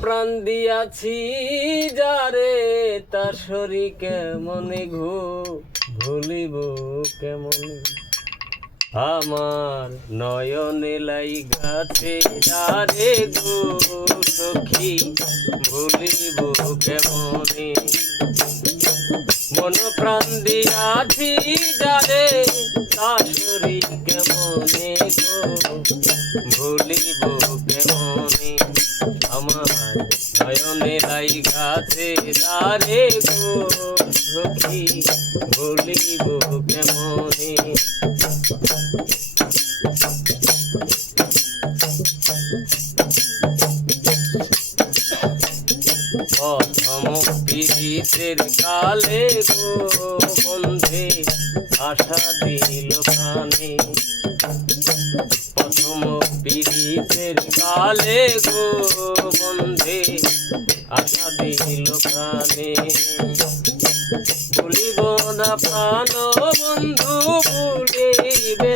প্রাণ দিয়াছি যারে তার শরীর কেমনে ভুলিব কেমনে আমার নয়নে লাইগাছে যারে গো সখী ভুলিব কেমনে মন প্রাণ দিয়াছি যারে তার শরীর কেমনে ভুলিব কেমনে আমার নয়নে লাইগাছে যারে গো সখী ভুলিব কেমনে প্রথম প্রীতির কালে গো বন্ধে আশা দিল প্রাণে প্রথম প্রীতির কালে গো বন্ধে আশা দিল প্রাণে ভুলিব না প্রাণ বন্ধু ভুলিবে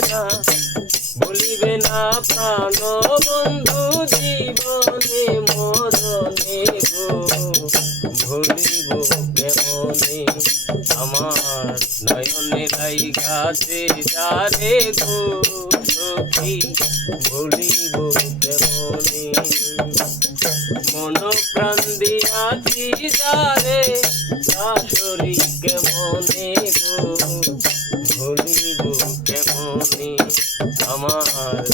না প্রাণ বন্ধু জীবনে মরণে গো ভুলিব কেমনে আমার নয়নে লাইগাছে যারে গো সখী ভুলিব কেমনে মন প্রাণ দিয়াছি যারে তার শরীর কেমনে গো ভুলিব কেমনে আমার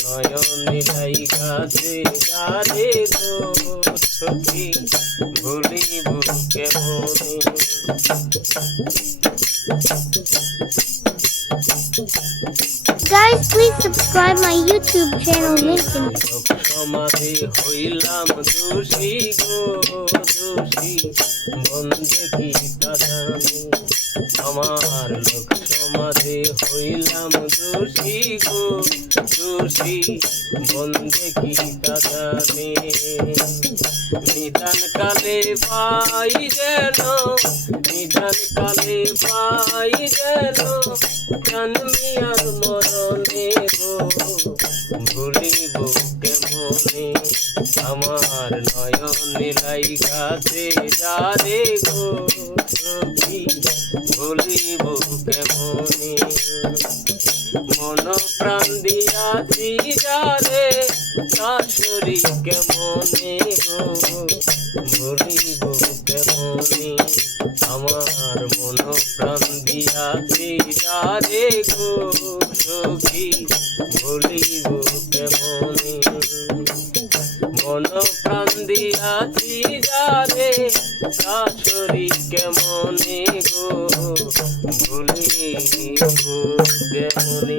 নয়নে লাইগাছে যারে গো সখী ভুলিব কেমনে Guys, please subscribe my YouTube channel, listen. সমাধি হইলাম দোষী গো দোষী বন্দে কি জানি আমার লোক সমাধি হইলাম দোষী গো দোষী বন্দে কি জানি নিদান কালে পাই যেন নিদান কালে পাই যেন জন্মি আর মরণে গো ভুলিব কেমনে আমার নয়নে লাইগাছে যারে গো সখী ভুলিব কেমনে মন প্রাণ দিয়াছি যারে তার শরীর কেমনে গো ভুলিব কেমনে আমার মন প্রাণ দিয়াছি যারে গো সখী ভুলিব কেমনে মন প্রাণ দিয়াছি যারে তার শরীর কেমনে গো ভুলিব কেমনে।